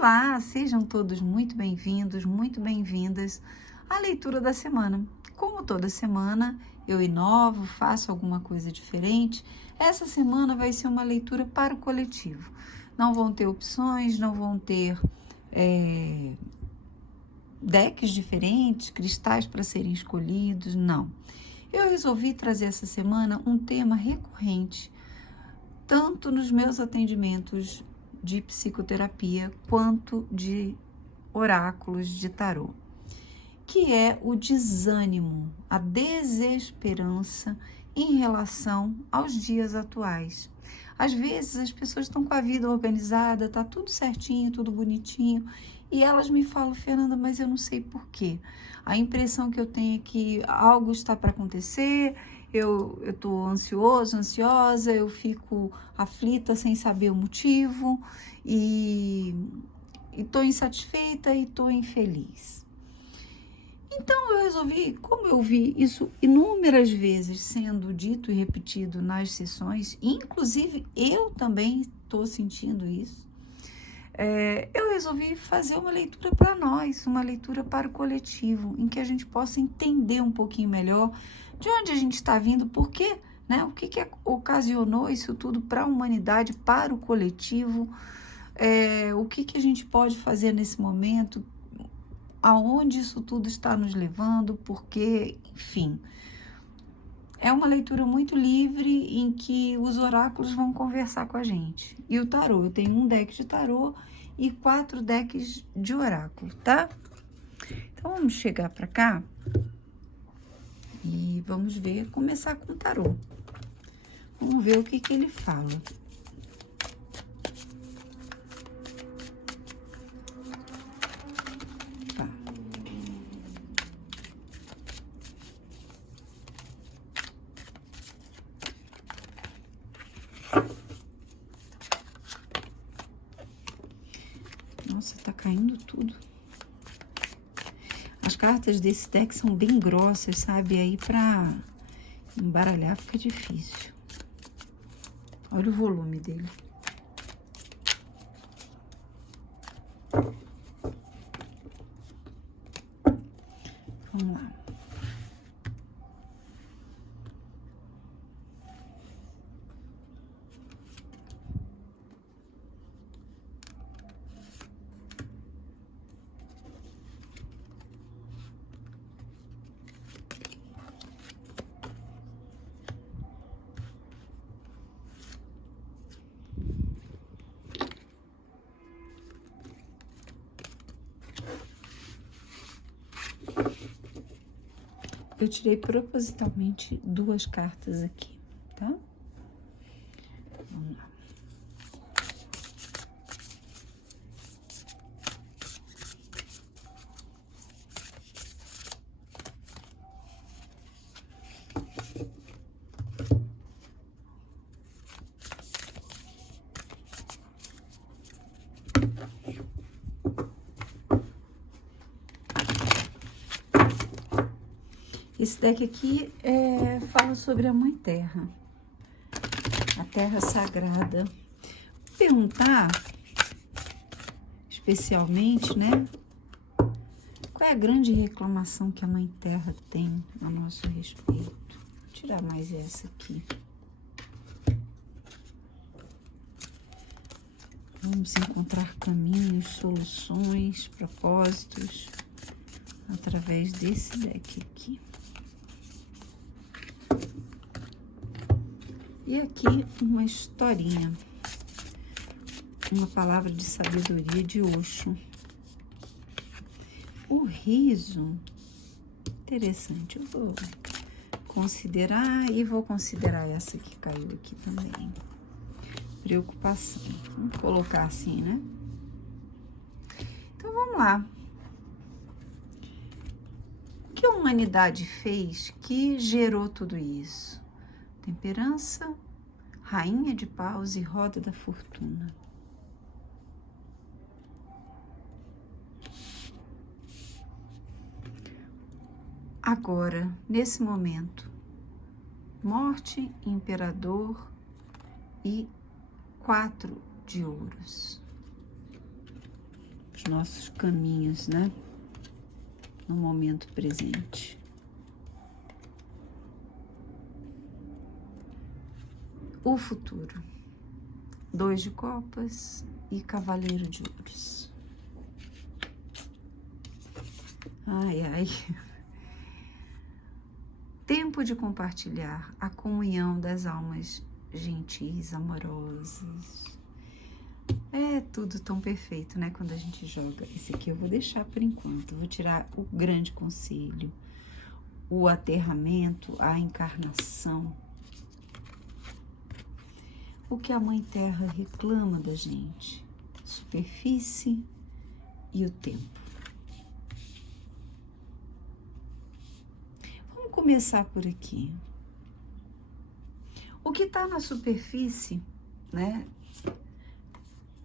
Olá, sejam todos muito bem-vindos, muito bem-vindas à leitura da semana. Como toda semana eu inovo, faço alguma coisa diferente, essa semana vai ser uma leitura para o coletivo. Não vão ter opções, não vão ter decks diferentes, cristais para serem escolhidos, não. Eu resolvi trazer essa semana um tema recorrente, tanto nos meus atendimentos de psicoterapia quanto de oráculos de tarô, que é o desânimo, a desesperança em relação aos dias atuais. Às vezes as pessoas estão com a vida organizada, tá tudo certinho, tudo bonitinho, e elas me falam: Fernanda, mas eu não sei por quê. A impressão que eu tenho é que algo está para acontecer, eu estou ansiosa, eu fico aflita sem saber o motivo, e estou insatisfeita e estou infeliz. Então eu resolvi, como eu vi isso inúmeras vezes sendo dito e repetido nas sessões, inclusive eu também estou sentindo isso, eu resolvi fazer uma leitura para nós, uma leitura para o coletivo, em que a gente possa entender um pouquinho melhor de onde a gente está vindo, por quê, né? O que ocasionou isso tudo para a humanidade, para o coletivo, o que a gente pode fazer nesse momento, aonde isso tudo está nos levando, porque, enfim. É uma leitura muito livre em que os oráculos vão conversar com a gente. E o tarô, eu tenho um deck de tarô e 4 decks de oráculo, tá? Então vamos chegar para cá e vamos ver, começar com o tarô. Vamos ver o que ele fala. Nossa, tá caindo tudo. As cartas desse deck são bem grossas, sabe? Aí pra embaralhar fica difícil. Olha o volume dele. Vamos lá. Eu tirei propositalmente 2 cartas aqui, tá? Vamos lá. Esse deck aqui fala sobre a Mãe Terra, a Terra Sagrada. Vou perguntar, especialmente, né? Qual é a grande reclamação que a Mãe Terra tem a nosso respeito? Vou tirar mais essa aqui. Vamos encontrar caminhos, soluções, propósitos através desse deck aqui. E aqui uma historinha, uma palavra de sabedoria de Osho. O riso, interessante, eu vou considerar e vou considerar essa que caiu aqui também. Preocupação, vamos colocar assim, né? Então vamos lá. O que a humanidade fez que gerou tudo isso? Temperança, rainha de paus e roda da fortuna. Agora, nesse momento, morte, imperador e 4 de ouros. os nossos caminhos, né? No momento presente. O futuro. 2 de copas e cavaleiro de ouros. Ai, ai. Tempo de compartilhar a comunhão das almas gentis, amorosas. É tudo tão perfeito, né? Quando a gente joga. Esse aqui eu vou deixar por enquanto. Vou tirar o grande conselho, o aterramento, a encarnação. O que a Mãe Terra reclama da gente? Superfície e o tempo. Vamos começar por aqui. O que está na superfície, né,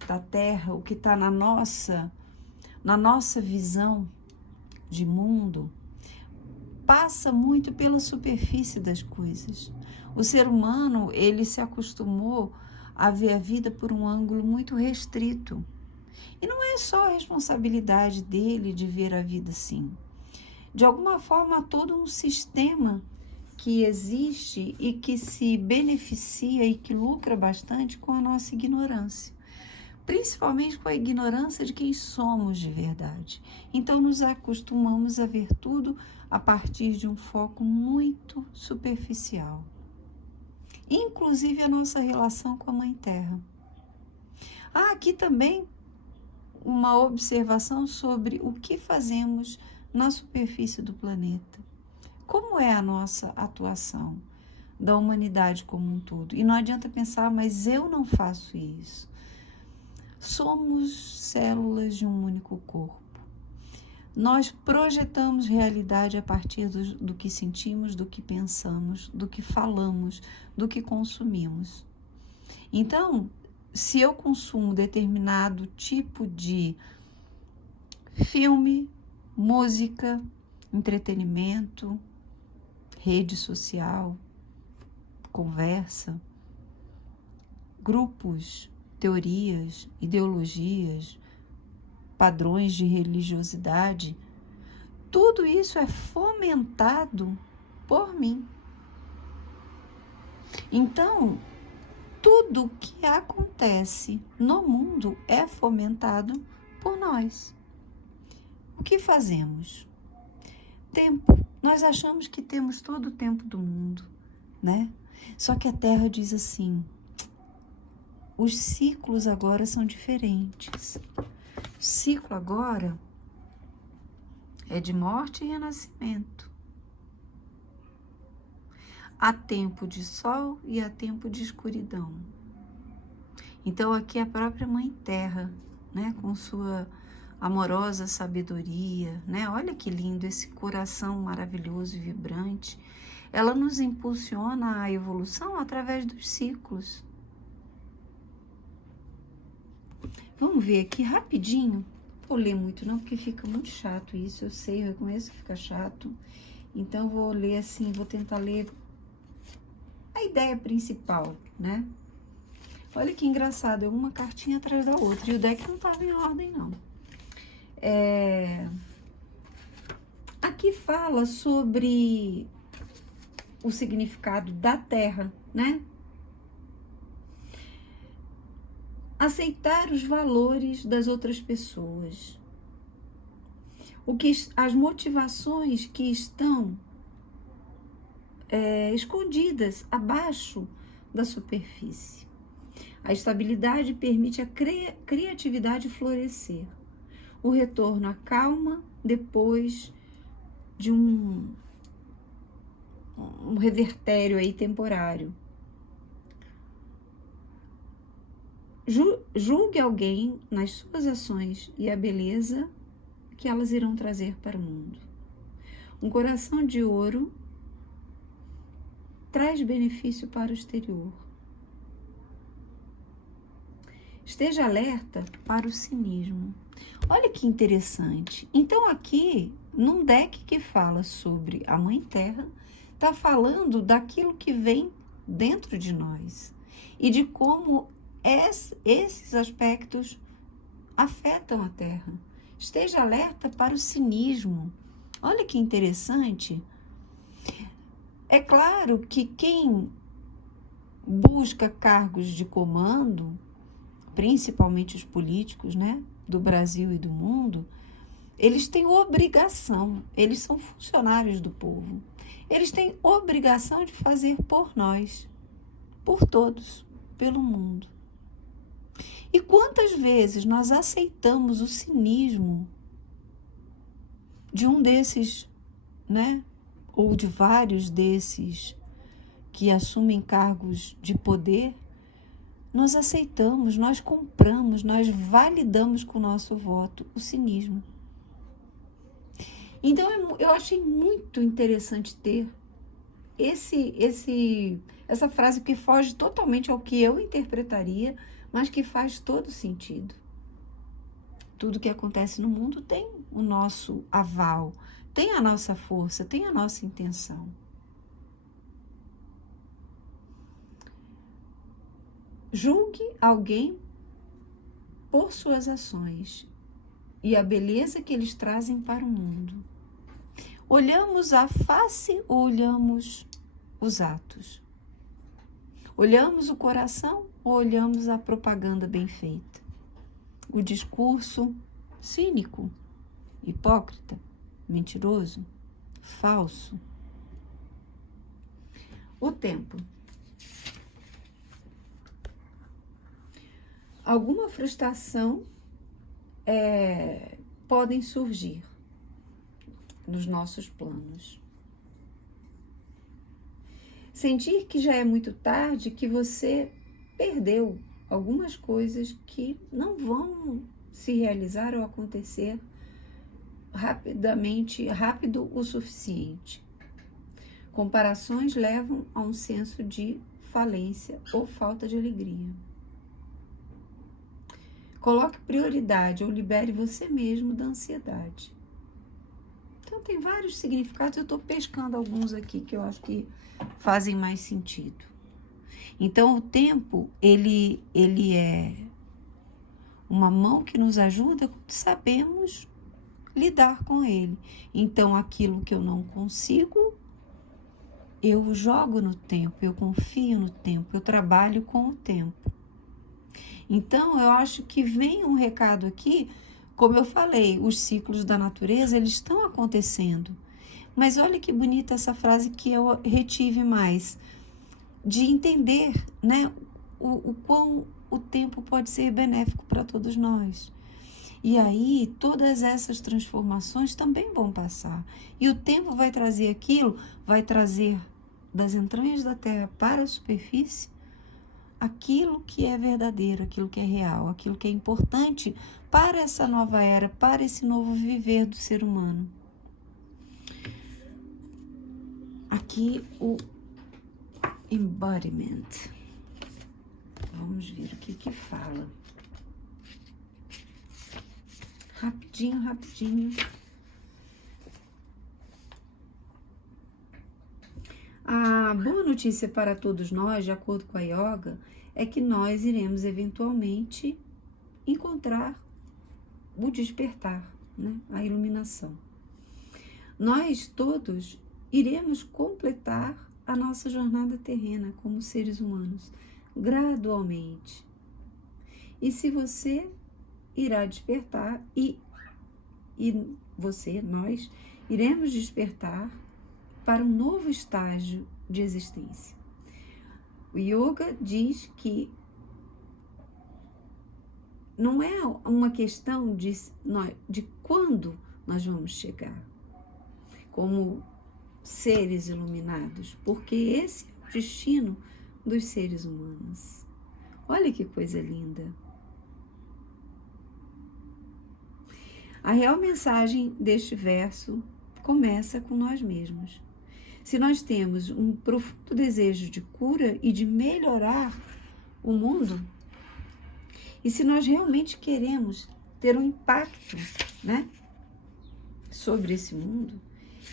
da Terra, o que está na nossa visão de mundo, passa muito pela superfície das coisas. O ser humano, ele se acostumou a ver a vida por um ângulo muito restrito. E não é só a responsabilidade dele de ver a vida assim. De alguma forma, há todo um sistema que existe e que se beneficia e que lucra bastante com a nossa ignorância. Principalmente com a ignorância de quem somos de verdade. Então, nos acostumamos a ver tudo a partir de um foco muito superficial. Inclusive a nossa relação com a Mãe Terra. Aqui também uma observação sobre o que fazemos na superfície do planeta. Como é a nossa atuação da humanidade como um todo? E não adianta pensar, mas eu não faço isso. Somos células de um único corpo. Nós projetamos realidade a partir do que sentimos, do que pensamos, do que falamos, do que consumimos. Então, se eu consumo determinado tipo de filme, música, entretenimento, rede social, conversa, grupos, teorias, ideologias, padrões de religiosidade, tudo isso é fomentado por mim. Então, tudo que acontece no mundo é fomentado por nós. O que fazemos? Tempo. Nós achamos que temos todo o tempo do mundo, né? Só que a Terra diz assim, os ciclos agora são diferentes. O ciclo agora é de morte e renascimento. Há tempo de sol e há tempo de escuridão. Então aqui a própria Mãe Terra, né, com sua amorosa sabedoria, né? Olha que lindo esse coração maravilhoso e vibrante. Ela nos impulsiona à evolução através dos ciclos. Vamos ver aqui rapidinho. Não vou ler muito não, porque fica muito chato isso. Eu sei, eu reconheço que fica chato. Então eu vou ler assim, vou tentar ler a ideia principal, né? Olha que engraçado, é uma cartinha atrás da outra. E o deck não estava em ordem, não. Aqui fala sobre o significado da Terra, né? Aceitar os valores das outras pessoas. As motivações que estão escondidas abaixo da superfície. A estabilidade permite a criatividade florescer. O retorno à calma depois de um revertério aí temporário. Julgue alguém nas suas ações e a beleza que elas irão trazer para o mundo. Um coração de ouro traz benefício para o exterior. Esteja alerta para o cinismo. Olha que interessante. Então aqui, num deck que fala sobre a Mãe Terra, está falando daquilo que vem dentro de nós e de como esses aspectos afetam a Terra. Esteja alerta para o cinismo. Olha que interessante. É claro que quem busca cargos de comando, principalmente os políticos, né, do Brasil e do mundo, eles têm obrigação, eles são funcionários do povo. Eles têm obrigação de fazer por nós, por todos, pelo mundo. E quantas vezes nós aceitamos o cinismo de um desses, né, ou de vários desses que assumem cargos de poder? Nós aceitamos, nós compramos, nós validamos com o nosso voto o cinismo. Então, eu achei muito interessante ter essa frase que foge totalmente ao que eu interpretaria, mas que faz todo sentido. Tudo que acontece no mundo tem o nosso aval, tem a nossa força, tem a nossa intenção. Julgue alguém por suas ações e a beleza que eles trazem para o mundo. Olhamos a face ou olhamos os atos? Olhamos o coração ou olhamos a propaganda bem feita? O discurso cínico, hipócrita, mentiroso, falso? O tempo. Alguma frustração podem surgir nos nossos planos. Sentir que já é muito tarde, que você perdeu algumas coisas que não vão se realizar ou acontecer rápido o suficiente. Comparações levam a um senso de falência ou falta de alegria. Coloque prioridade ou libere você mesmo da ansiedade. Então, tem vários significados, eu estou pescando alguns aqui que eu acho que fazem mais sentido. Então, o tempo, ele é uma mão que nos ajuda quando sabemos lidar com ele. Então, aquilo que eu não consigo, eu jogo no tempo, eu confio no tempo, eu trabalho com o tempo. Então, eu acho que vem um recado aqui. Como eu falei, os ciclos da natureza, eles estão acontecendo. Mas olha que bonita essa frase que eu retive mais, de entender, né, o quão o tempo pode ser benéfico para todos nós. E aí, todas essas transformações também vão passar. E o tempo vai trazer aquilo, vai trazer das entranhas da terra para a superfície, aquilo que é verdadeiro, aquilo que é real, aquilo que é importante para essa nova era, para esse novo viver do ser humano. Aqui o embodiment. Vamos ver o que fala. Rapidinho. A boa notícia para todos nós, de acordo com a yoga, é que nós iremos eventualmente encontrar o despertar, né? A iluminação. Nós todos iremos completar a nossa jornada terrena como seres humanos, gradualmente. E se você irá despertar e nós iremos despertar para um novo estágio de existência. O yoga diz que não é uma questão de quando nós vamos chegar como seres iluminados, porque esse é o destino dos seres humanos. Olha que coisa linda. A real mensagem deste verso começa com nós mesmos. Se nós temos um profundo desejo de cura e de melhorar o mundo, e se nós realmente queremos ter um impacto, né, sobre esse mundo,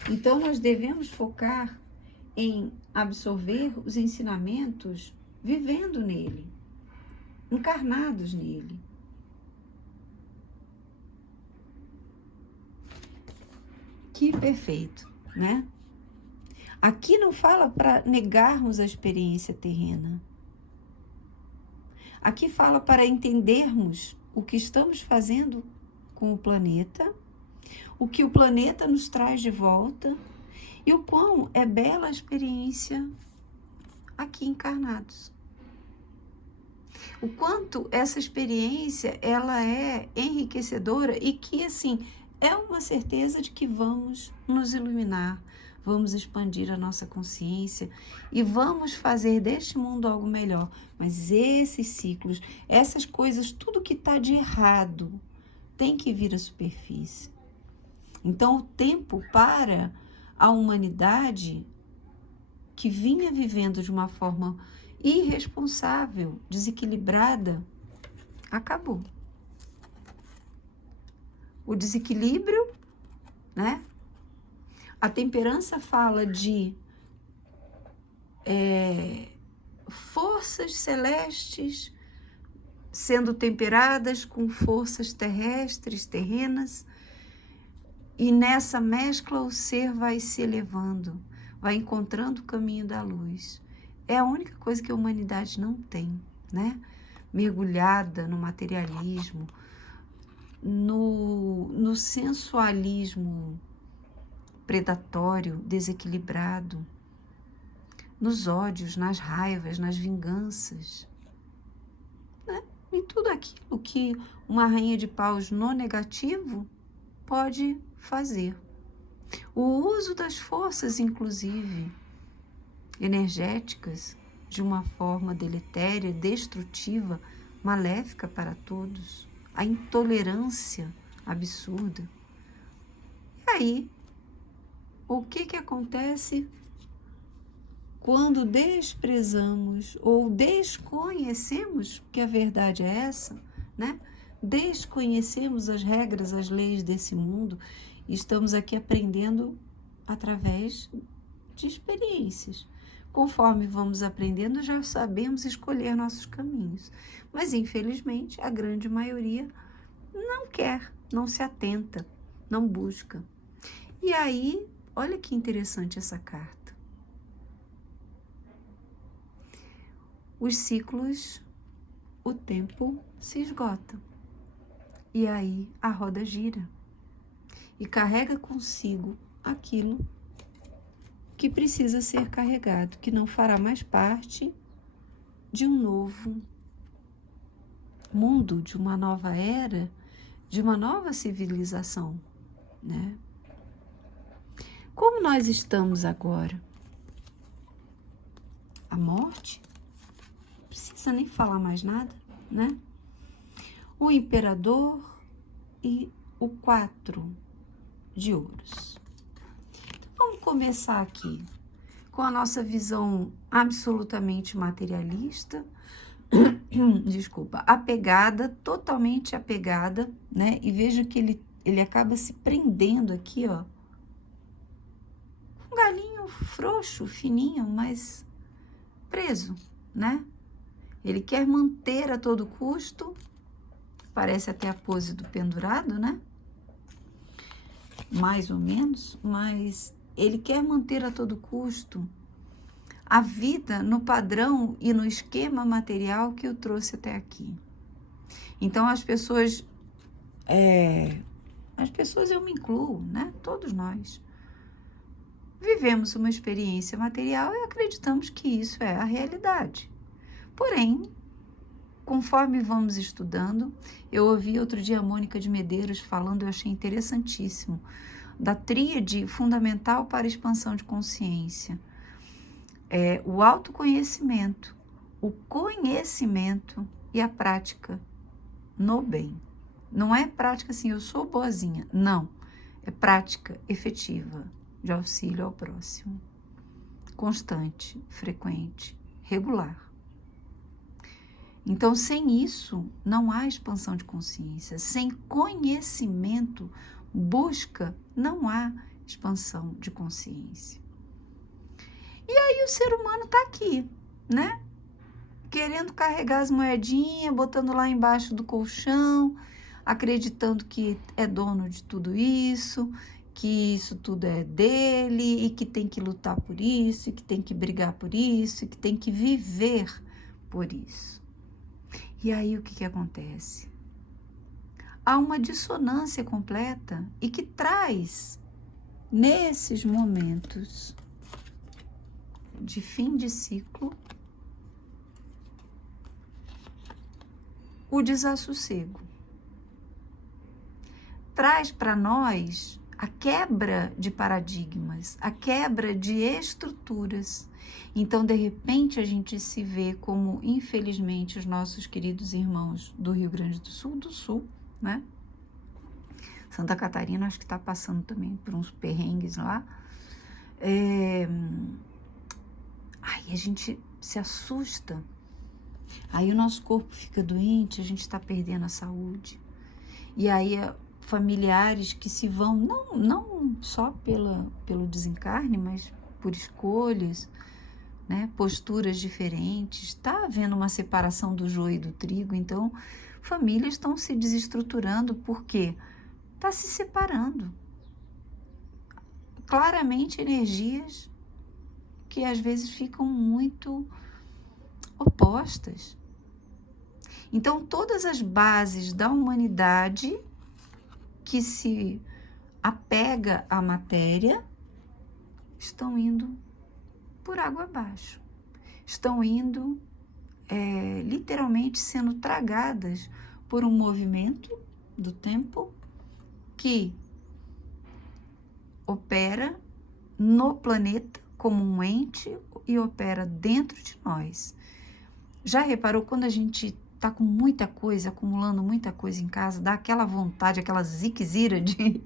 então nós devemos focar em absorver os ensinamentos vivendo nele, encarnados nele. Que perfeito, né? Aqui não fala para negarmos a experiência terrena. Aqui fala para entendermos o que estamos fazendo com o planeta, o que o planeta nos traz de volta e o quão é bela a experiência aqui encarnados. O quanto essa experiência ela é enriquecedora e que, assim, é uma certeza de que vamos nos iluminar, vamos expandir a nossa consciência e vamos fazer deste mundo algo melhor. Mas esses ciclos, essas coisas, tudo que está de errado, tem que vir à superfície. Então, o tempo para a humanidade que vinha vivendo de uma forma irresponsável, desequilibrada, acabou. O desequilíbrio, né? A temperança fala de forças celestes sendo temperadas com forças terrestres, terrenas, e nessa mescla o ser vai se elevando, vai encontrando o caminho da luz. É a única coisa que a humanidade não tem, né? Mergulhada no materialismo, no sensualismo predatório, desequilibrado, nos ódios, nas raivas, nas vinganças, né? Em tudo aquilo que uma rainha de paus no negativo pode fazer. O uso das forças, inclusive, energéticas, de uma forma deletéria, destrutiva, maléfica para todos. A intolerância absurda. E aí, o que acontece quando desprezamos ou desconhecemos, porque a verdade é essa, né? Desconhecemos as regras, as leis desse mundo e estamos aqui aprendendo através de experiências. Conforme vamos aprendendo, já sabemos escolher nossos caminhos. Mas, infelizmente, a grande maioria não quer, não se atenta, não busca. E aí, olha que interessante essa carta. Os ciclos, o tempo se esgota. E aí a roda gira e carrega consigo aquilo que precisa ser carregado, que não fará mais parte de um novo mundo, de uma nova era, de uma nova civilização, né? Como nós estamos agora? A morte? Não precisa nem falar mais nada, né? O imperador e o 4 de ouros. Vamos começar aqui com a nossa visão absolutamente materialista, apegada, totalmente apegada, né? E veja que ele acaba se prendendo aqui, ó. Um galinho frouxo, fininho, mas preso, né? Ele quer manter a todo custo, parece até a pose do pendurado, né? Mais ou menos, mas ele quer manter a todo custo a vida no padrão e no esquema material que o trouxe até aqui. Então, as pessoas eu me incluo, né? Todos nós vivemos uma experiência material e acreditamos que isso é a realidade. Porém, conforme vamos estudando, eu ouvi outro dia a Mônica de Medeiros falando, eu achei interessantíssimo, da tríade fundamental para a expansão de consciência. O autoconhecimento, o conhecimento e a prática no bem. Não é prática assim, eu sou boazinha. Não, é prática efetiva de auxílio ao próximo. Constante, frequente, regular. Então, sem isso, não há expansão de consciência. Sem conhecimento, busca, não há expansão de consciência. E aí o ser humano está aqui, né? Querendo carregar as moedinhas, botando lá embaixo do colchão, acreditando que é dono de tudo isso, que isso tudo é dele e que tem que lutar por isso, e que tem que brigar por isso, e que tem que viver por isso. E aí o que acontece? Há uma dissonância completa e que traz, nesses momentos de fim de ciclo, o desassossego. Traz para nós a quebra de paradigmas, a quebra de estruturas. Então, de repente, a gente se vê como, infelizmente, os nossos queridos irmãos do Rio Grande do Sul, né? Santa Catarina, acho que está passando também por uns perrengues lá. Aí a gente se assusta. Aí o nosso corpo fica doente, a gente está perdendo a saúde. E aí familiares que se vão, não só pelo desencarne, mas por escolhas, né, posturas diferentes. Está havendo uma separação do joio e do trigo, então famílias estão se desestruturando porque está se separando. Claramente energias que às vezes ficam muito opostas. Então, todas as bases da humanidade que se apega à matéria estão indo por água abaixo. Estão indo, literalmente, sendo tragadas por um movimento do tempo que opera no planeta como um ente e opera dentro de nós. Já reparou quando a gente está com muita coisa, acumulando muita coisa em casa, dá aquela vontade, aquela ziquezira de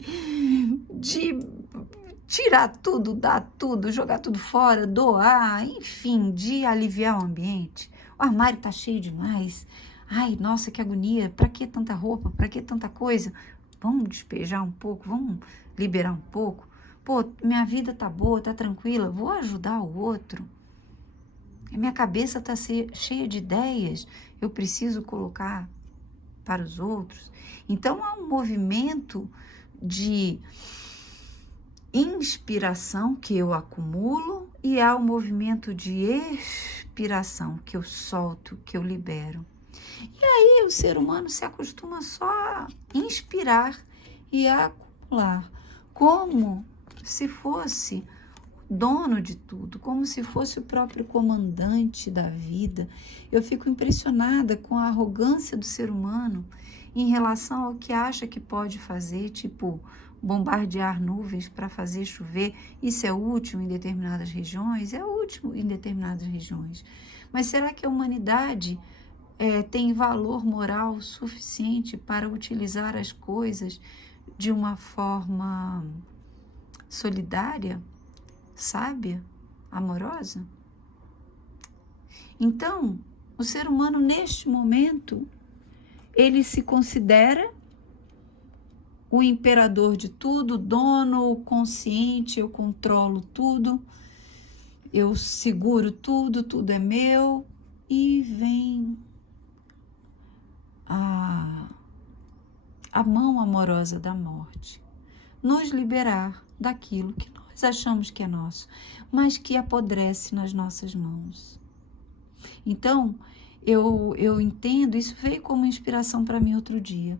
tirar tudo, dar tudo, jogar tudo fora, doar, enfim, de aliviar o ambiente? O armário está cheio demais. Ai, nossa, que agonia, para que tanta roupa, para que tanta coisa? Vamos despejar um pouco, vamos liberar um pouco. Pô, minha vida tá boa, tá tranquila, vou ajudar o outro. Minha cabeça está cheia de ideias, eu preciso colocar para os outros. Então, há um movimento de inspiração que eu acumulo e há um movimento de expiração que eu solto, que eu libero. E aí o ser humano se acostuma só a inspirar e a acumular, como se fosse dono de tudo, como se fosse o próprio comandante da vida. Eu fico impressionada com a arrogância do ser humano em relação ao que acha que pode fazer, tipo bombardear nuvens para fazer chover. Isso é útil em determinadas regiões? É útil em determinadas regiões. Mas será que a humanidade tem valor moral suficiente para utilizar as coisas de uma forma solidária, sábia, amorosa? Então, o ser humano, neste momento, ele se considera o imperador de tudo, dono, o consciente, eu controlo tudo, eu seguro tudo, tudo é meu, e vem a mão amorosa da morte nos liberar daquilo que nós achamos que é nosso, mas que apodrece nas nossas mãos. Então, eu entendo, isso veio como inspiração para mim outro dia.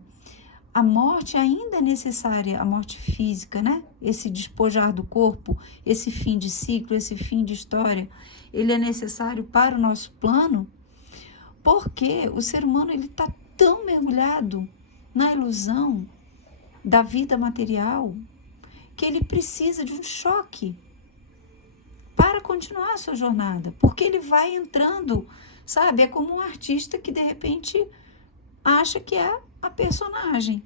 A morte ainda é necessária, a morte física, né? Esse despojar do corpo, esse fim de ciclo, esse fim de história, ele é necessário para o nosso plano, porque o ser humano ele está tão mergulhado na ilusão da vida material que ele precisa de um choque para continuar a sua jornada, porque ele vai entrando, sabe? É como um artista que de repente acha que é a personagem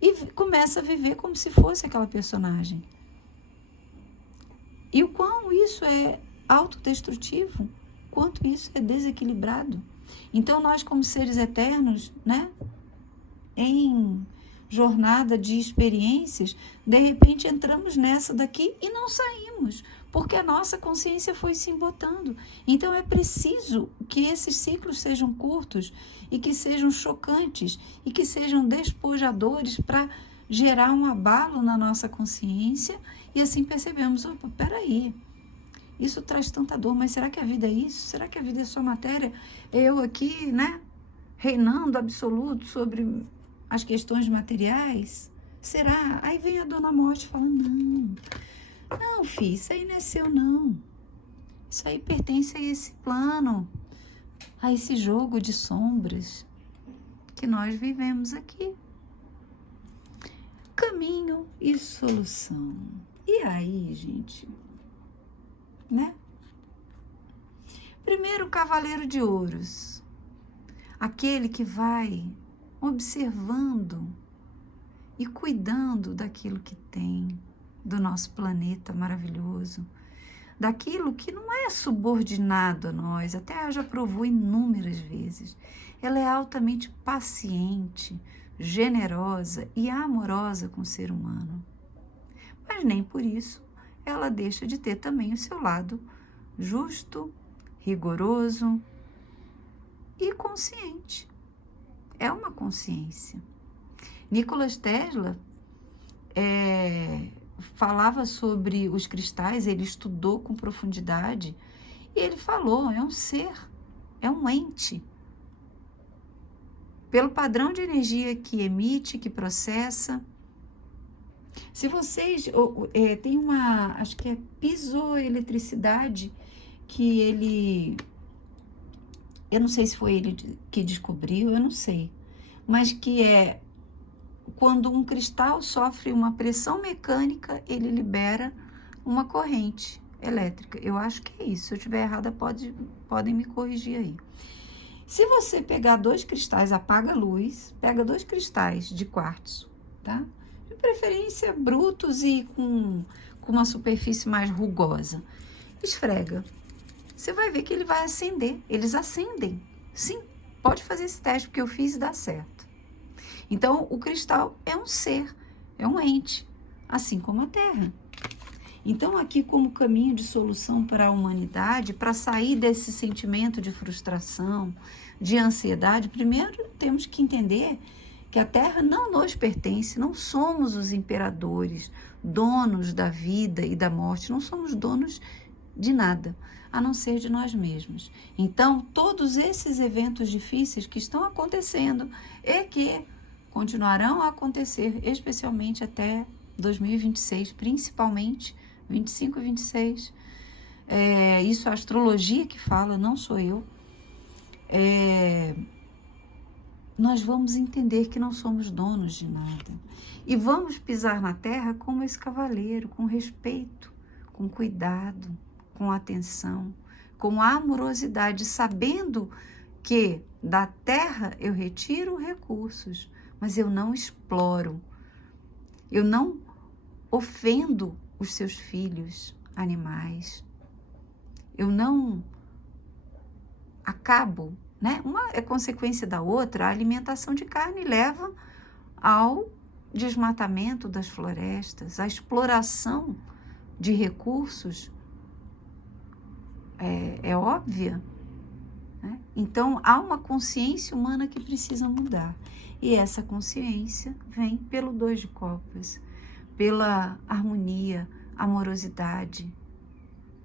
e começa a viver como se fosse aquela personagem. E o quão isso é autodestrutivo, quanto isso é desequilibrado. Então nós, como seres eternos, né, em jornada de experiências, de repente entramos nessa daqui e não saímos, porque a nossa consciência foi se embotando. Então é preciso que esses ciclos sejam curtos e que sejam chocantes e que sejam despojadores para gerar um abalo na nossa consciência e assim percebemos, opa, peraí, isso traz tanta dor, mas será que a vida é isso? Será que a vida é só matéria? Eu aqui, né, reinando absoluto sobre as questões materiais? Será? Aí vem a Dona Morte e fala, não, filho, isso aí não é seu, não. Isso aí pertence a esse plano, a esse jogo de sombras que nós vivemos aqui. Caminho e solução. E aí, gente, né? Primeiro, o Cavaleiro de Ouros, aquele que vai observando e cuidando daquilo que tem, do nosso planeta maravilhoso, daquilo que não é subordinado a nós. A Terra já provou inúmeras vezes. Ela é altamente paciente, generosa e amorosa com o ser humano. Mas nem por isso ela deixa de ter também o seu lado justo, rigoroso e consciente. É uma consciência. Nikola Tesla falava sobre os cristais, ele estudou com profundidade e ele falou, é um ser, é um ente. Pelo padrão de energia que emite, que processa. Se vocês, tem uma, acho que é piezoeletricidade, que ele, eu não sei se foi ele que descobriu, eu não sei, mas que é quando um cristal sofre uma pressão mecânica, ele libera uma corrente elétrica. Eu acho que é isso. Se eu estiver errada, podem me corrigir aí. Se você pegar 2 cristais, apaga a luz, pega 2 cristais de quartzo, tá? De preferência brutos e com uma superfície mais rugosa. Esfrega. Você vai ver que ele vai acender. Eles acendem. Sim, pode fazer esse teste, porque eu fiz e dá certo. Então, o cristal é um ser, é um ente, assim como a Terra. Então, aqui como caminho de solução para a humanidade, para sair desse sentimento de frustração, de ansiedade, primeiro temos que entender que a Terra não nos pertence, não somos os imperadores, donos da vida e da morte, não somos donos de nada, a não ser de nós mesmos. Então, todos esses eventos difíceis que estão acontecendo e que continuarão a acontecer, especialmente até 2026, principalmente 25 e 26. Isso é a astrologia que fala, não sou eu. Nós vamos entender que não somos donos de nada. E vamos pisar na terra como esse cavaleiro, com respeito, com cuidado, com atenção, com amorosidade, sabendo que da terra eu retiro recursos, mas eu não exploro, eu não ofendo os seus filhos animais, eu não acabo, né? Uma é consequência da outra. A alimentação de carne leva ao desmatamento das florestas, a exploração de recursos é óbvia, né? Então há uma consciência humana que precisa mudar. E essa consciência vem pelo 2 de copas, pela harmonia, amorosidade,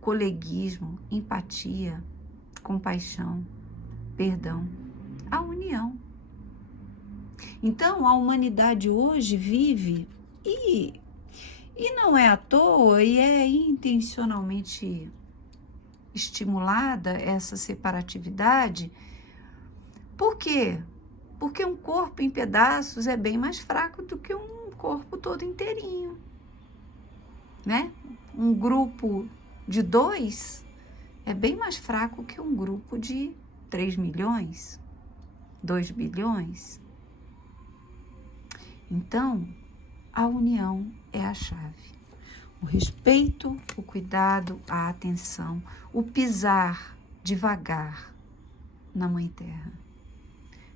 coleguismo, empatia, compaixão, perdão, a união. Então, a humanidade hoje vive, e não é à toa, e é intencionalmente estimulada essa separatividade. Por quê? Porque um corpo em pedaços é bem mais fraco do que um corpo todo inteirinho, né? Um grupo de 2 é bem mais fraco que um grupo de 3 milhões, 2 bilhões. Então, a união é a chave. O respeito, o cuidado, a atenção, o pisar devagar na Mãe Terra.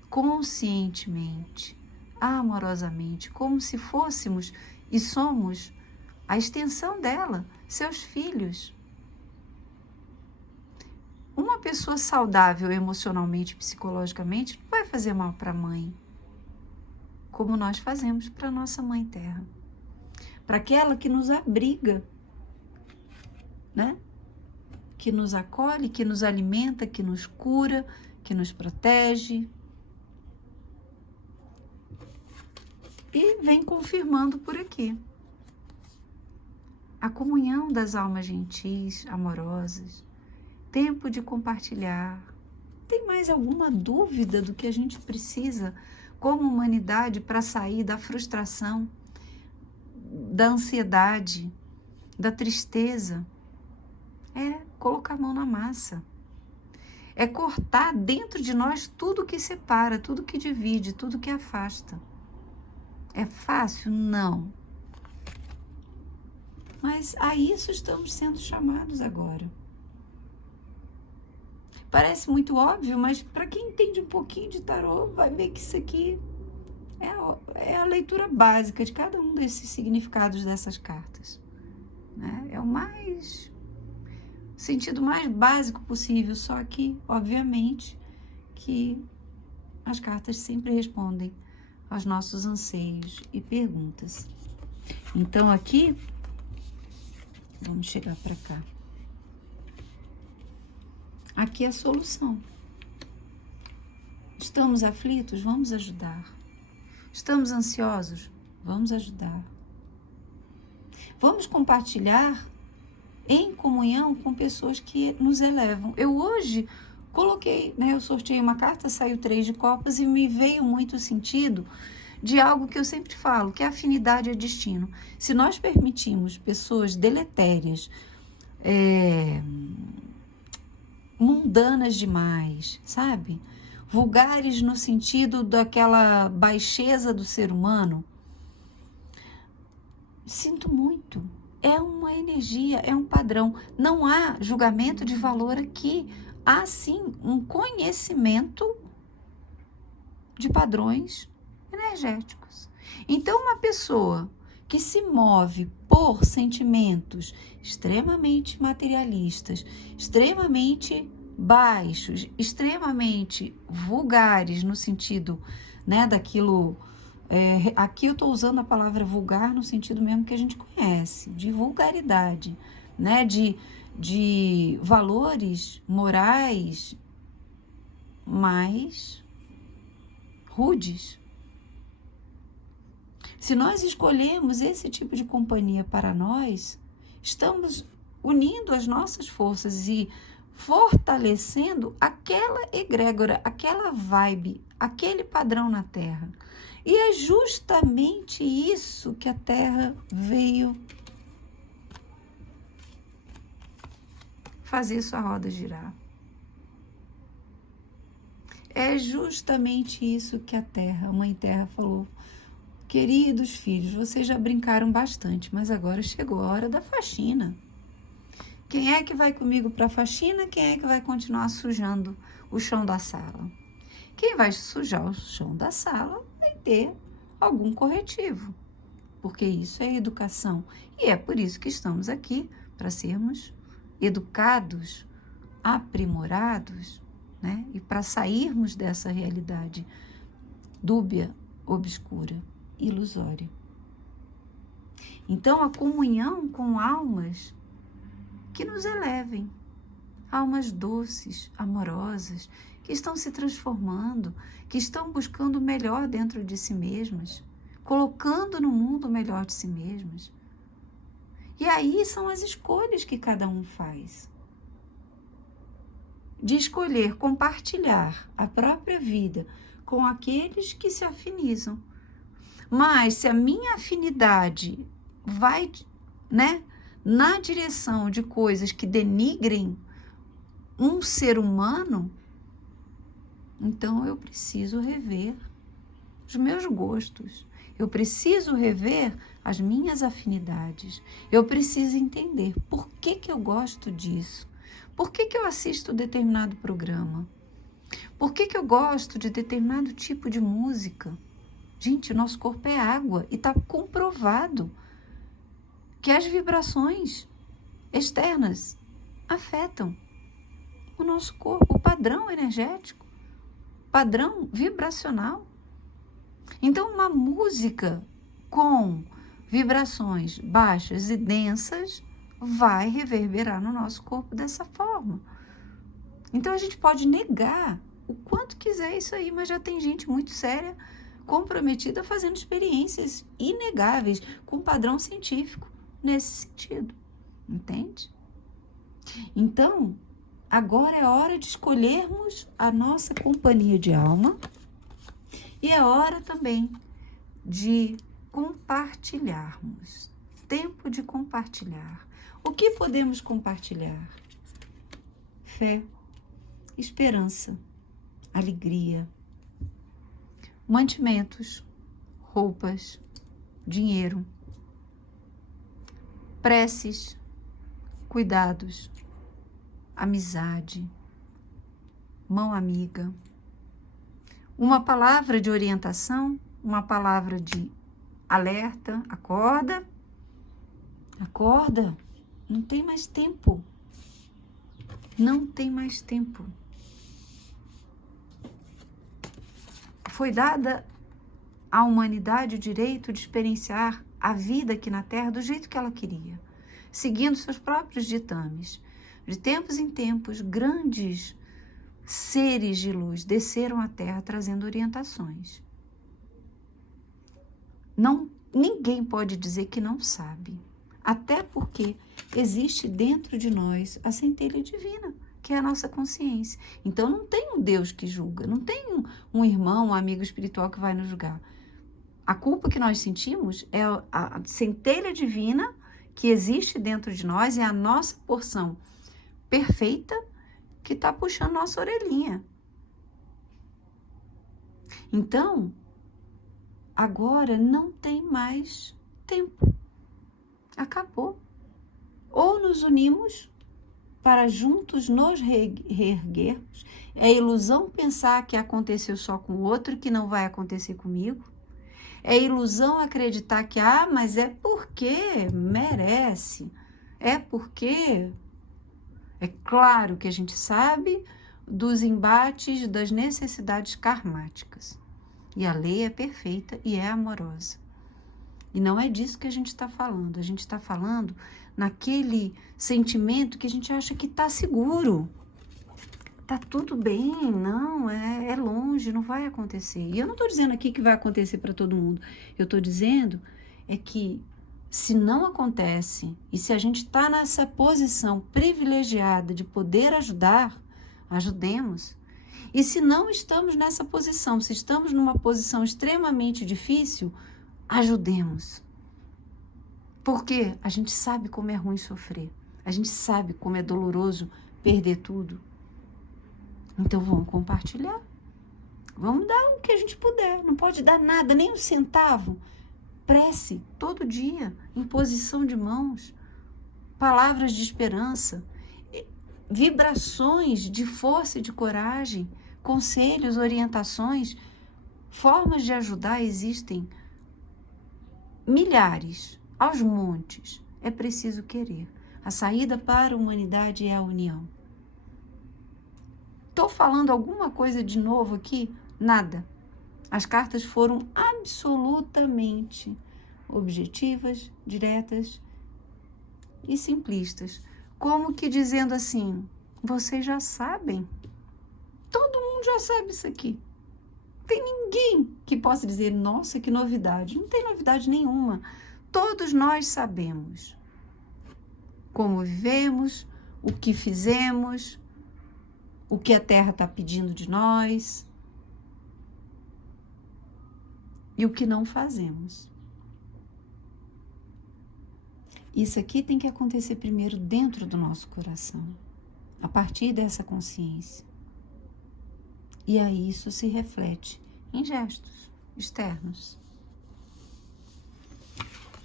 Conscientemente, amorosamente, como se fôssemos e somos a extensão dela, seus filhos. Uma pessoa saudável emocionalmente, psicologicamente, não vai fazer mal para a mãe. como nós fazemos para a nossa Mãe Terra, para aquela que nos abriga, né? Que nos acolhe, que nos alimenta, que nos cura, que nos protege. E vem confirmando por aqui. A comunhão das almas gentis, amorosas, tempo de compartilhar. Tem mais alguma dúvida do que a gente precisa como humanidade para sair da frustração, da ansiedade, da tristeza? É colocar a mão na massa. É cortar dentro de nós tudo que separa, tudo que divide, tudo que afasta. É fácil? Não. Mas a isso estamos sendo chamados agora. Parece muito óbvio, mas para quem entende um pouquinho de tarô, vai ver que isso aqui é a leitura básica de cada um desses significados dessas cartas, né? É o sentido mais básico possível, só que, obviamente, que as cartas sempre respondem aos nossos anseios e perguntas. Então, aqui, vamos chegar para cá. Aqui é a solução. Estamos aflitos? Vamos ajudar. Estamos ansiosos? Vamos ajudar. Vamos compartilhar em comunhão com pessoas que nos elevam. Eu hoje coloquei, né, eu sorteei uma carta, saiu 3 de copas e me veio muito o sentido de algo que eu sempre falo, que a afinidade é destino. Se nós permitimos pessoas deletérias, mundanas demais, sabe? Vulgares no sentido daquela baixeza do ser humano, sinto muito. É uma energia, é um padrão. Não há julgamento de valor aqui. Há, sim, um conhecimento de padrões energéticos. Então, uma pessoa que se move por sentimentos extremamente materialistas, extremamente baixos, extremamente vulgares no sentido, né, daquilo. Aqui eu estou usando a palavra vulgar no sentido mesmo que a gente conhece, de vulgaridade, né, de valores morais mais rudes. Se nós escolhemos esse tipo de companhia para nós, estamos unindo as nossas forças e fortalecendo aquela egrégora, aquela vibe, aquele padrão na Terra. E é justamente isso que a Terra veio fazer sua roda girar. É justamente isso que a Terra, a Mãe Terra, falou. Queridos filhos, vocês já brincaram bastante, mas agora chegou a hora da faxina. Quem é que vai comigo para a faxina? Quem é que vai continuar sujando o chão da sala? Quem vai sujar o chão da sala vai ter algum corretivo, porque isso é educação. E é por isso que estamos aqui, para sermos educados, aprimorados, né? E para sairmos dessa realidade dúbia, obscura, ilusória. Então, a comunhão com almas que nos elevem, almas doces, amorosas, que estão se transformando, que estão buscando o melhor dentro de si mesmas, colocando no mundo o melhor de si mesmas. E aí são as escolhas que cada um faz. De escolher compartilhar a própria vida com aqueles que se afinizam. Mas se a minha afinidade vai, né, na direção de coisas que denigrem um ser humano, então eu preciso rever os meus gostos. Eu preciso rever as minhas afinidades. Eu preciso entender por que eu gosto disso. Por que eu assisto determinado programa? Por que eu gosto de determinado tipo de música? Gente, o nosso corpo é água e está comprovado que as vibrações externas afetam o nosso corpo, o padrão energético, padrão vibracional. Então, uma música com vibrações baixas e densas vai reverberar no nosso corpo dessa forma. Então, a gente pode negar o quanto quiser isso aí, mas já tem gente muito séria, comprometida, fazendo experiências inegáveis, com padrão científico, nesse sentido. Entende? Então, agora é hora de escolhermos a nossa companhia de alma e é hora também de compartilharmos. Tempo de compartilhar. O que podemos compartilhar? Fé, esperança, alegria, mantimentos, roupas, dinheiro, preces, cuidados, amizade, mão amiga, uma palavra de orientação, uma palavra de alerta, acorda, acorda, não tem mais tempo, não tem mais tempo. Foi dada à humanidade o direito de experienciar a vida aqui na Terra do jeito que ela queria, seguindo seus próprios ditames. De tempos em tempos, grandes seres de luz desceram à Terra trazendo orientações. Ninguém pode dizer que não sabe, até porque existe dentro de nós a centelha divina, que é a nossa consciência. Então não tem um Deus que julga, não tem um irmão, um amigo espiritual que vai nos julgar. A culpa que nós sentimos é a centelha divina que existe dentro de nós, é a nossa porção perfeita que está puxando nossa orelhinha. Então, agora não tem mais tempo. Acabou. Ou nos unimos para juntos nos reerguermos. É ilusão pensar que aconteceu só com o outro, que não vai acontecer comigo. É ilusão acreditar que, mas é porque merece. É porque... É claro que a gente sabe dos embates, das necessidades karmáticas. E a lei é perfeita e é amorosa. E não é disso que a gente está falando. A gente está falando naquele sentimento que a gente acha que está seguro. Tá tudo bem, não, é longe, não vai acontecer. E eu não estou dizendo aqui que vai acontecer para todo mundo. Eu estou dizendo que se não acontece e se a gente está nessa posição privilegiada de poder ajudar, ajudemos. E se não estamos nessa posição, se estamos numa posição extremamente difícil, ajudemos. Porque a gente sabe como é ruim sofrer. A gente sabe como é doloroso perder tudo. Então vamos compartilhar. Vamos dar o que a gente puder. Não pode dar nada, nem um centavo. Prece todo dia, imposição de mãos, palavras de esperança, vibrações de força e de coragem, conselhos, orientações, formas de ajudar existem milhares, aos montes. É preciso querer. A saída para a humanidade é a união. Estou falando alguma coisa de novo aqui? Nada. As cartas foram absolutamente objetivas, diretas e simplistas. Como que dizendo assim, vocês já sabem. Todo mundo já sabe isso aqui. Não tem ninguém que possa dizer, nossa, que novidade. Não tem novidade nenhuma. Todos nós sabemos como vivemos, o que fizemos, o que a Terra está pedindo de nós e o que não fazemos. Isso aqui tem que acontecer primeiro dentro do nosso coração, a partir dessa consciência. E aí isso se reflete em gestos externos.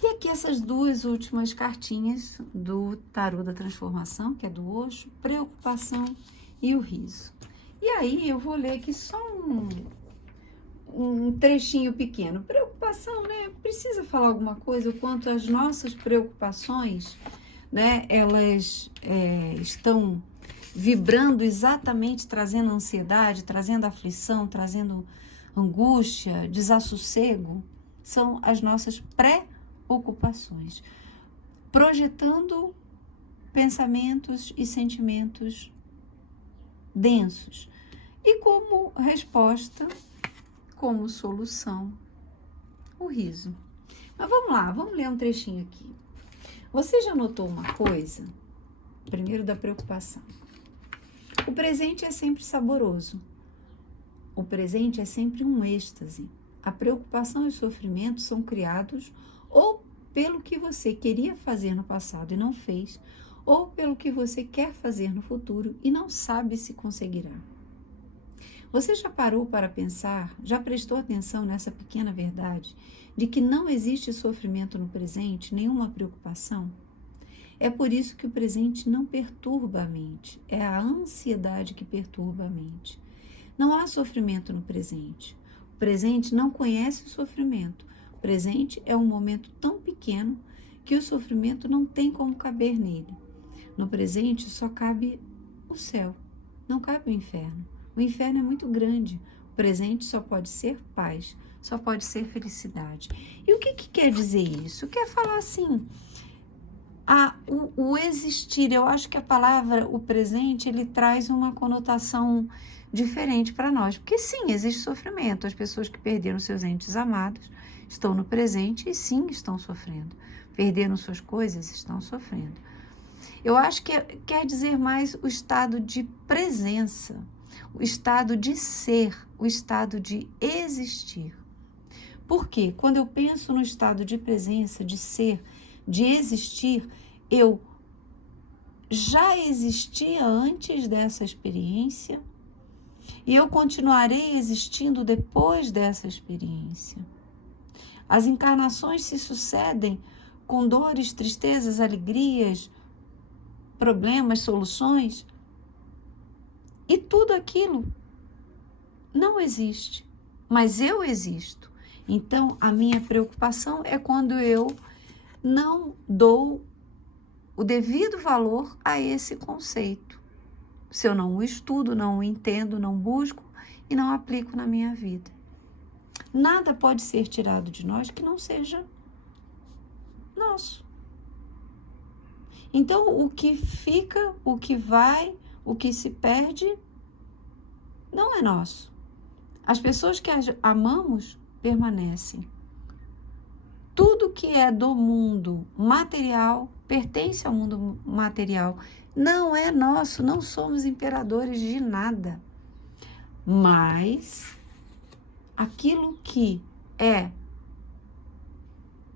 E aqui essas duas últimas cartinhas do Tarô da Transformação, que é do Osho, preocupação e o riso. E aí eu vou ler aqui só um trechinho pequeno. Preocupação, né? Precisa falar alguma coisa o quanto as nossas preocupações, né? Elas estão vibrando exatamente, trazendo ansiedade, trazendo aflição, trazendo angústia, desassossego, são as nossas preocupações, projetando pensamentos e sentimentos densos. E como resposta, como solução, o riso. Mas vamos lá, vamos ler um trechinho aqui. Você já notou uma coisa? Primeiro, da preocupação. O presente é sempre saboroso. O presente é sempre um êxtase. A preocupação e o sofrimento são criados ou pelo que você queria fazer no passado e não fez, ou pelo que você quer fazer no futuro e não sabe se conseguirá. Você já parou para pensar, já prestou atenção nessa pequena verdade de que não existe sofrimento no presente, nenhuma preocupação? É por isso que o presente não perturba a mente, é a ansiedade que perturba a mente. Não há sofrimento no presente. O presente não conhece o sofrimento. O presente é um momento tão pequeno que o sofrimento não tem como caber nele. No presente só cabe o céu, não cabe o inferno. O inferno é muito grande. O presente só pode ser paz, só pode ser felicidade. E o que quer dizer isso? Quer falar assim, o existir. Eu acho que a palavra, o presente, ele traz uma conotação diferente para nós. Porque sim, existe sofrimento. As pessoas que perderam seus entes amados estão no presente e sim, estão sofrendo. Perderam suas coisas, estão sofrendo. Eu acho que quer dizer mais o estado de presença, o estado de ser, o estado de existir. Por quê? Quando eu penso no estado de presença, de ser, de existir, eu já existia antes dessa experiência e eu continuarei existindo depois dessa experiência. As encarnações se sucedem com dores, tristezas, alegrias, problemas, soluções, e tudo aquilo não existe, mas eu existo. Então, a minha preocupação é quando eu não dou o devido valor a esse conceito. Se eu não o estudo, não o entendo, não busco e não aplico na minha vida. Nada pode ser tirado de nós que não seja nosso. Então, o que fica, o que vai, o que se perde, não é nosso. As pessoas que amamos permanecem. Tudo que é do mundo material pertence ao mundo material. Não é nosso, não somos imperadores de nada. Mas aquilo que é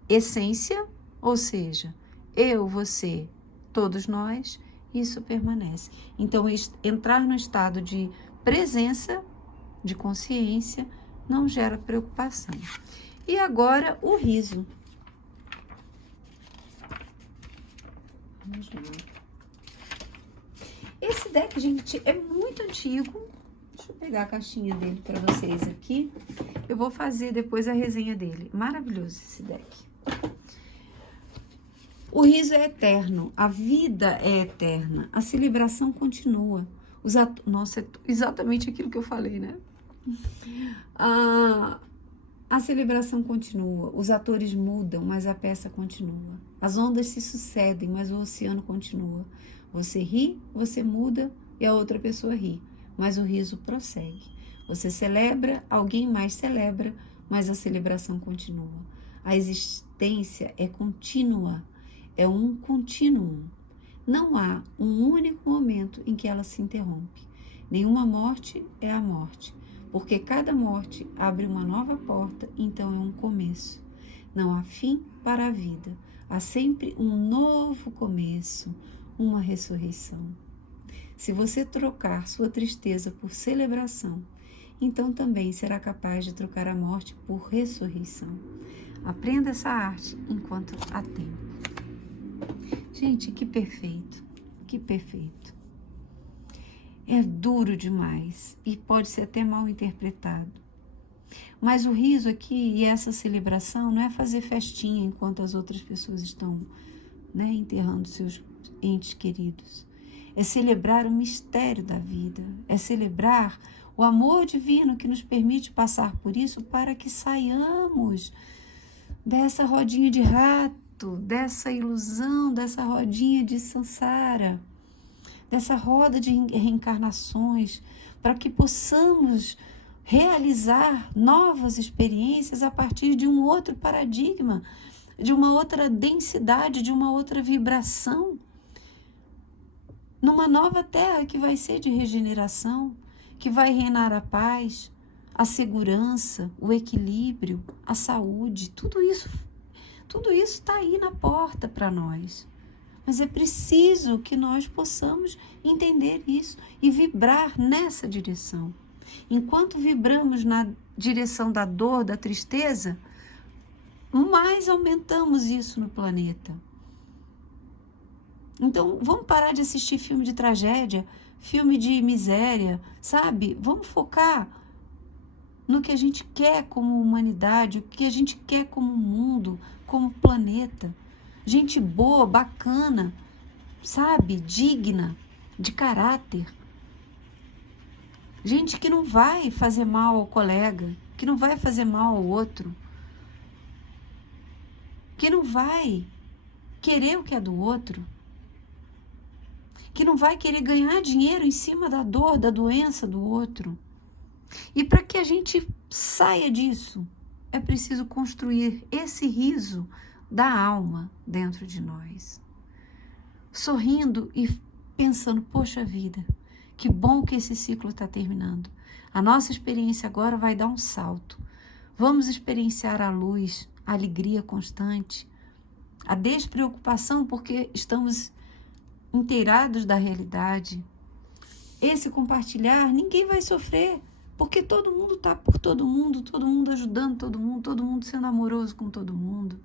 essência, ou seja, eu, você, todos nós, isso permanece. Então, entrar no estado de presença, de consciência, não gera preocupação. E agora, o riso. Vamos lá. Esse deck, gente, é muito antigo. Deixa eu pegar a caixinha dele para vocês aqui. Eu vou fazer depois a resenha dele. Maravilhoso esse deck. O riso é eterno, a vida é eterna, a celebração continua. Nossa, é exatamente aquilo que eu falei, né? A celebração continua, os atores mudam, mas a peça continua. As ondas se sucedem, mas o oceano continua. Você ri, você muda e a outra pessoa ri, mas o riso prossegue. Você celebra, alguém mais celebra, mas a celebração continua. A existência é contínua, é um contínuo. Não há um único momento em que ela se interrompe. Nenhuma morte é a morte, porque cada morte abre uma nova porta, então é um começo. Não há fim para a vida, há sempre um novo começo, uma ressurreição. Se você trocar sua tristeza por celebração, então também será capaz de trocar a morte por ressurreição. Aprenda essa arte enquanto há tempo. Gente, que perfeito, que perfeito. É duro demais e pode ser até mal interpretado. Mas o riso aqui e essa celebração não é fazer festinha enquanto as outras pessoas estão, enterrando seus entes queridos. É celebrar o mistério da vida, é celebrar O amor divino que nos permite passar por isso para que saiamos dessa rodinha de rato, dessa ilusão, dessa rodinha de samsara, dessa roda de reencarnações, para que possamos realizar novas experiências a partir de um outro paradigma, de uma outra densidade, de uma outra vibração, numa nova terra que vai ser de regeneração, que vai reinar a paz, a segurança, o equilíbrio, a saúde, tudo isso está aí na porta para nós. Mas é preciso que nós possamos entender isso e vibrar nessa direção. Enquanto vibramos na direção da dor, da tristeza, mais aumentamos isso no planeta. Então, vamos parar de assistir filme de tragédia, filme de miséria, sabe? Vamos focar no que a gente quer como humanidade, o que a gente quer como mundo, como planeta. Gente boa, bacana, sabe? Digna, de caráter. Gente que não vai fazer mal ao colega, que não vai fazer mal ao outro, que não vai querer o que é do outro, que não vai querer ganhar dinheiro em cima da dor, da doença do outro. E para que a gente saia disso, é preciso construir esse riso da alma dentro de nós. Sorrindo e pensando, poxa vida, que bom que esse ciclo está terminando. A nossa experiência agora vai dar um salto. Vamos experienciar a luz, a alegria constante, a despreocupação porque estamos inteirados da realidade. Esse compartilhar, ninguém vai sofrer, porque todo mundo está por todo mundo ajudando todo mundo sendo amoroso com todo mundo.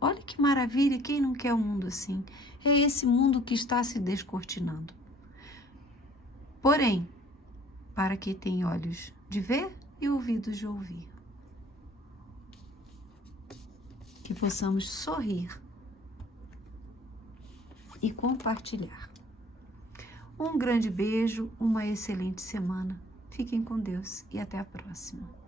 Olha que maravilha, quem não quer um mundo assim? É esse mundo que está se descortinando. Porém, para quem tem olhos de ver e ouvidos de ouvir, que possamos sorrir e compartilhar. Um grande beijo, uma excelente semana. Fiquem com Deus e até a próxima.